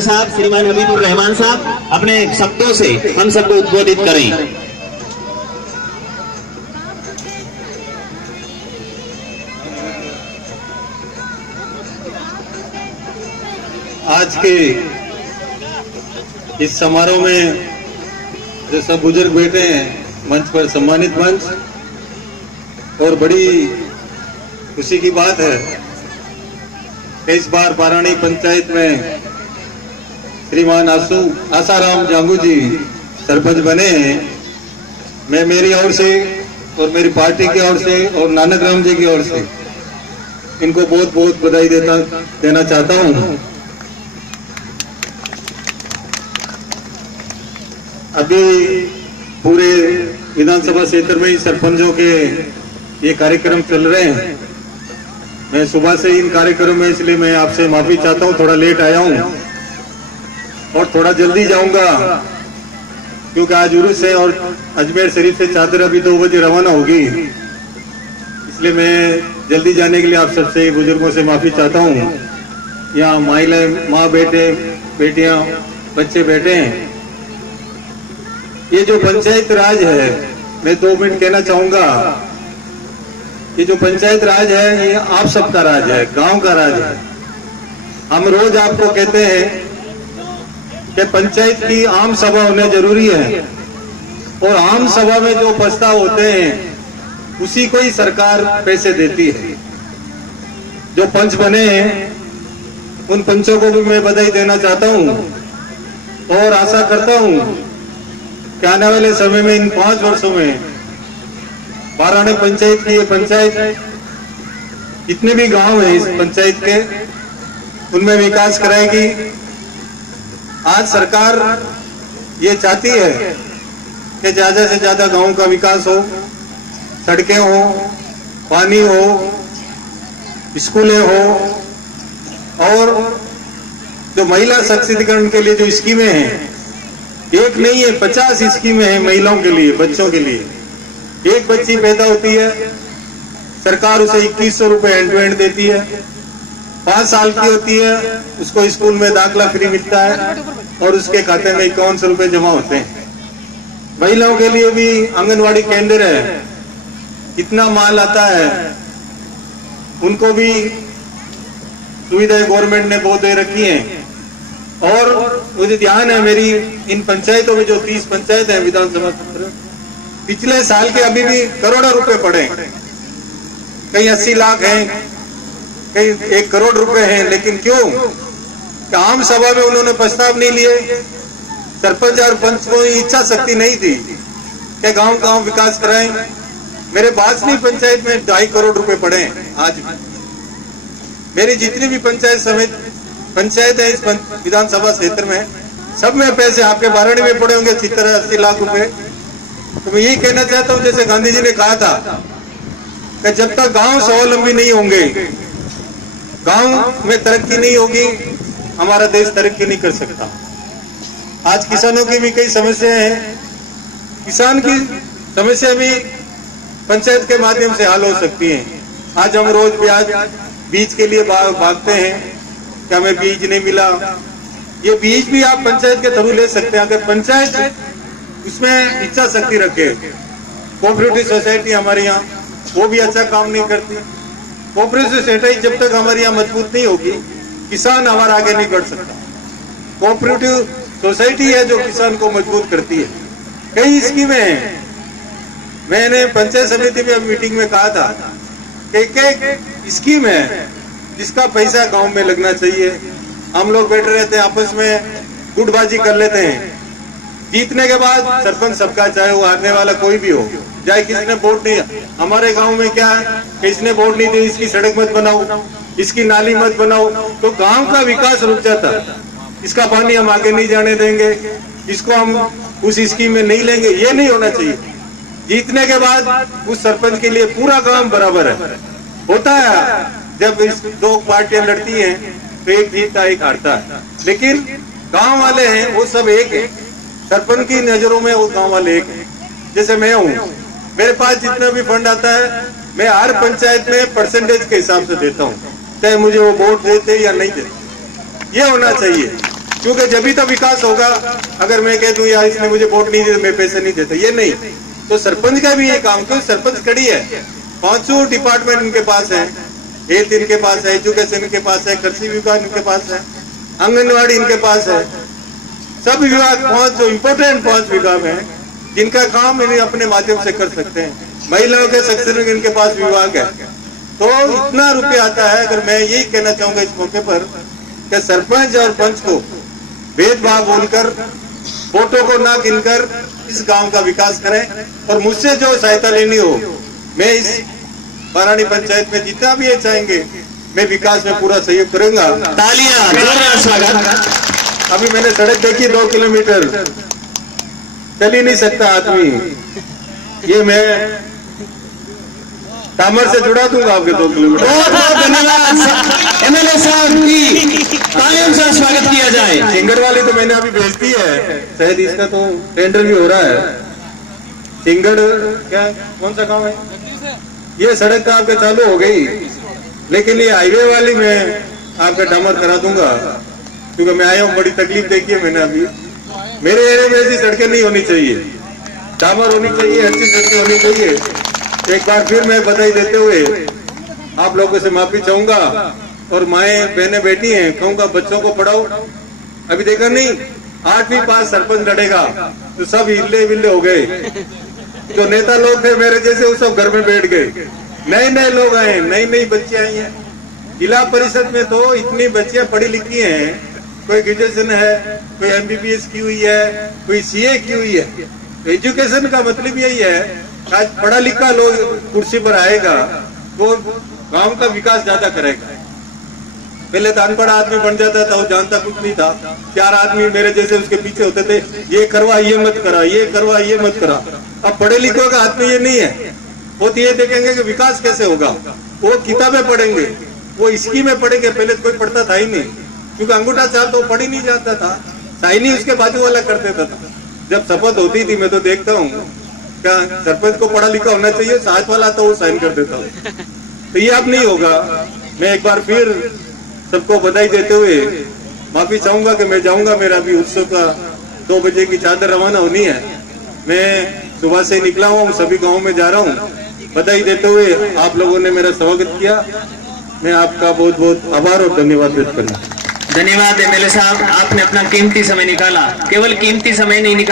साहब श्रीमान हबीबुर रहमान साहब अपने शब्दों से हम सबको उद्बोधित करें। आज के इस समारोह में जो सब बुजुर्ग बैठे हैं मंच पर, सम्मानित मंच, और बड़ी खुशी की बात है कि इस बार बारानी पंचायत में श्रीमान आसाराम जांगू जी सरपंच बने हैं। मैं मेरी ओर से और मेरी पार्टी की ओर से और नानक राम जी की ओर से इनको बहुत बहुत बधाई देना चाहता हूं। अभी पूरे विधानसभा क्षेत्र में ही सरपंचों के ये कार्यक्रम चल रहे हैं। मैं सुबह से इन कार्यक्रम में, इसलिए मैं आपसे माफी चाहता हूं, थोड़ा लेट आया हूं और थोड़ा जल्दी जाऊंगा क्योंकि आज उर्स है और अजमेर शरीफ से चादर अभी 2 बजे रवाना होगी, इसलिए मैं जल्दी जाने के लिए आप सबसे बुजुर्गों से माफी चाहता हूं। यहाँ महिलाएं, माँ, बेटे, बेटियां, बच्चे बैठे हैं। ये जो पंचायत राज है, मैं 2 मिनट कहना चाहूंगा। ये जो पंचायत राज है ये आप सबका राज है, गांव का राज है। हम रोज आपको कहते हैं कि पंचायत की आम सभा होना जरूरी है और आम सभा में जो प्रस्ताव होते हैं उसी को ही सरकार पैसे देती है। जो पंच बने हैं उन पंचों को भी मैं बधाई देना चाहता हूं और आशा करता हूं कि आने वाले समय में इन 5 वर्षों में बारानी पंचायत की ये पंचायत, जितने भी गांव हैं इस पंचायत के, उनमें विकास कराएगी। आज सरकार ये चाहती है कि ज्यादा से ज्यादा गांव का विकास हो, सड़कें हो, पानी हो, स्कूलें हो, और जो महिला सशक्तिकरण के लिए जो स्कीमें हैं, एक नहीं है 50 स्कीमें हैं महिलाओं के लिए, बच्चों के लिए। एक बच्ची पैदा होती है, सरकार उसे 2100 रुपए एंड टू एंड देती है। 5 साल की होती है, उसको स्कूल में दाखला फ्री मिलता है और उसके खाते में 5100 रुपए जमा होते हैं। महिलाओं के लिए भी आंगनवाड़ी केंद्र है, कितना माल आता है, उनको भी सुविधाएं गवर्नमेंट ने बहुत दे रखी हैं। और मुझे ध्यान है, मेरी इन पंचायतों में जो 30 पंचायत है विधानसभा क्षेत्र, पिछले साल के अभी भी करोड़ों रुपए पड़े, कहीं 80 लाख हैं, कहीं 1 करोड़ रुपए हैं। लेकिन क्यों? कि आम सभा में उन्होंने प्रस्ताव नहीं लिए। सरपंच और पंच को इच्छा शक्ति नहीं थी कि गांव गांव विकास कराएं। मेरे बासनी पंचायत में 2.5 करोड़ रुपए पड़े हैं। आज मेरी जितनी भी पंचायत है इस विधानसभा क्षेत्र में, सब में पैसे आपके बारानी में पड़े होंगे 70-80 लाख रुपए। तो मैं यही कहना चाहता हूं, जैसे गांधी जी ने कहा था कि जब तक गांव स्वावलंबी नहीं होंगे, गांव में तरक्की नहीं होगी, हमारा देश तरक्की नहीं कर सकता। आज किसानों की भी कई समस्याएं हैं। किसान की समस्या भी पंचायत के माध्यम से हल हो सकती है। आज हम रोज बीज के लिए भागते हैं कि हमें बीज नहीं मिला। ये बीज भी आप पंचायत के थ्रू ले सकते हैं अगर पंचायत उसमें इच्छा शक्ति रखे। कोऑपरेटिव सोसाइटी हमारे यहाँ, वो भी अच्छा काम नहीं करती। कोऑपरेटिव सोसाइटी जब तक हमारे यहाँ मजबूत नहीं होगी, किसान हमारा आगे नहीं बढ़ सकता। कोऑपरेटिव सोसाइटी है जो किसान को मजबूत करती है। कई स्कीमें हैं। मैंने पंचायत समिति में मीटिंग में कहा था कि एक स्कीम है जिसका पैसा गांव में लगना चाहिए। हम लोग बैठे रहते हैं, आपस में गुटबाजी कर लेते हैं। जीतने के बाद सरपंच सबका, चाहे वो हारने वाला कोई भी हो, चाहे किसने वोट नहीं। हमारे गांव में क्या है कि इसने वोट नहीं दी, इसकी सड़क मत बनाओ, इसकी नाली मत बनाओ, तो गांव का विकास रुक जाता। इसका पानी हम आगे नहीं जाने देंगे, इसको हम उस स्कीम में नहीं लेंगे, ये नहीं होना चाहिए। जीतने के बाद उस सरपंच के लिए पूरा गांव बराबर है। होता है जब इस 2 पार्टियां लड़ती हैं तो एक जीतता एक हारता है, लेकिन गांव वाले हैं वो सब एक है। सरपंच की नजरों में वो गांव वाले एक है। जैसे मैं हूँ, मेरे पास जितना भी फंड आता है मैं हर पंचायत में परसेंटेज के हिसाब से देता हूँ, चाहे मुझे वो वोट देते या नहीं देते। ये होना चाहिए। क्योंकि जब भी तो विकास होगा। अगर मैं कह दूं यार इसने मुझे वोट नहीं दिया, मैं पैसे नहीं देता, ये नहीं। तो सरपंच का भी ये काम, क्यों सरपंच खड़ी है, 500 डिपार्टमेंट इनके पास है, हेल्थ इनके पास है, एजुकेशन इनके पास है, कृषि विभाग इनके पास है, आंगनवाड़ी इनके पास है, सब विभाग 5 जो इम्पोर्टेंट 5 विभाग हैं जिनका काम इन्हें अपने माध्यम से कर सकते हैं। महिलाओं के सशक्तिकरण इनके पास विभाग है। तो इतना रुपया आता है। अगर मैं यही कहना चाहूंगा इस मौके पर कि सरपंच और पंच को भेदभाव बोलकर वोटों को ना गिनकर इस गांव का विकास करें। और मुझसे जो सहायता लेनी हो, मैं इस बारानी पंचायत में जितना भी ये चाहेंगे मैं विकास में पूरा सहयोग करूंगा। तालियां, जोरदार स्वागत। अभी मैंने सड़क देखी 2 किलोमीटर, चल ही नहीं सकता आदमी। ये मैं टामर से जुड़ा दूंगा आपके 2 किलोमीटर। बहुत बहुत धन्यवाद एमएलए साहब की तालियों से स्वागत किया जाए। सिंगर वाली तो मैंने अभी भेज दी है, शायद इसका तो टेंडर भी हो रहा है। सिंगड़ क्या कौन सा गांव है? ये सड़क तो आपके चालू हो गई, लेकिन ये हाईवे वाली मैं आपका डामर करा दूंगा, क्योंकि मैं आया हूँ, बड़ी तकलीफ देखी है मैंने अभी। मेरे एरिया में ऐसी सड़कें नहीं होनी चाहिए, डामर होनी चाहिए, अच्छी सड़कें होनी चाहिए। एक बार फिर मैं बधाई देते हुए आप लोगों से माफी चाहूंगा। और माएं बहनें बैठी हैं, कहूंगा बच्चों को पढ़ाओ। अभी देखा नहीं 8वीं पास सरपंच लड़ेगा तो सब हिले विल्ले हो गए। जो नेता लोग थे मेरे जैसे वो सब घर में बैठ गए। नए नए लोग आए, नई नई बच्चियां आई हैं। जिला परिषद में तो इतनी बच्चियां पढ़ी लिखी हैं, कोई ग्रेजुएशन है, कोई एमबीबीएस की हुई है, कोई सीए की हुई है। एजुकेशन का मतलब यही है, आज पढ़ा लिखा लोग कुर्सी पर आएगा वो गांव का विकास ज्यादा करेगा। पहले तो अनपढ़ आदमी बन जाता था, वो जानता कुछ नहीं था। 4 आदमी मेरे जैसे उसके पीछे होते थे, ये करवा ये मत करा, ये करवा ये मत करा। अब पढ़े लिखों का हाथ में ये नहीं है। वो तो ये देखेंगे कि विकास कैसे होगा। वो किताबें पढ़ेंगे, वो स्कीमें पढ़ेंगे। पहले तो कोई पढ़ता था ही नहीं, क्योंकि अंगूठा छाप तो पढ़ ही नहीं जाता था। साइन ही उसके बाजू वाला कर देता था। जब शपथ होती थी मैं तो देखता हूँ क्या सरपंच को पढ़ा लिखा होना चाहिए, साथ वाला तो वो साइन कर देता हूँ। तो ये अब नहीं होगा। मैं एक बार फिर सबको बधाई देते हुए माफी चाहूंगा कि मैं जाऊंगा, मेरा भी उत्सव का 2 बजे की चादर रवाना होनी है। मैं सुबह से निकला हूँ, सभी गाँव में जा रहा हूँ। बधाई देते हुए आप लोगों ने मेरा स्वागत किया, मैं आपका बहुत बहुत आभार और धन्यवाद व्यक्त करना। धन्यवाद एमएलए साहब, आपने अपना कीमती समय निकाला। केवल कीमती समय नहीं निकाला।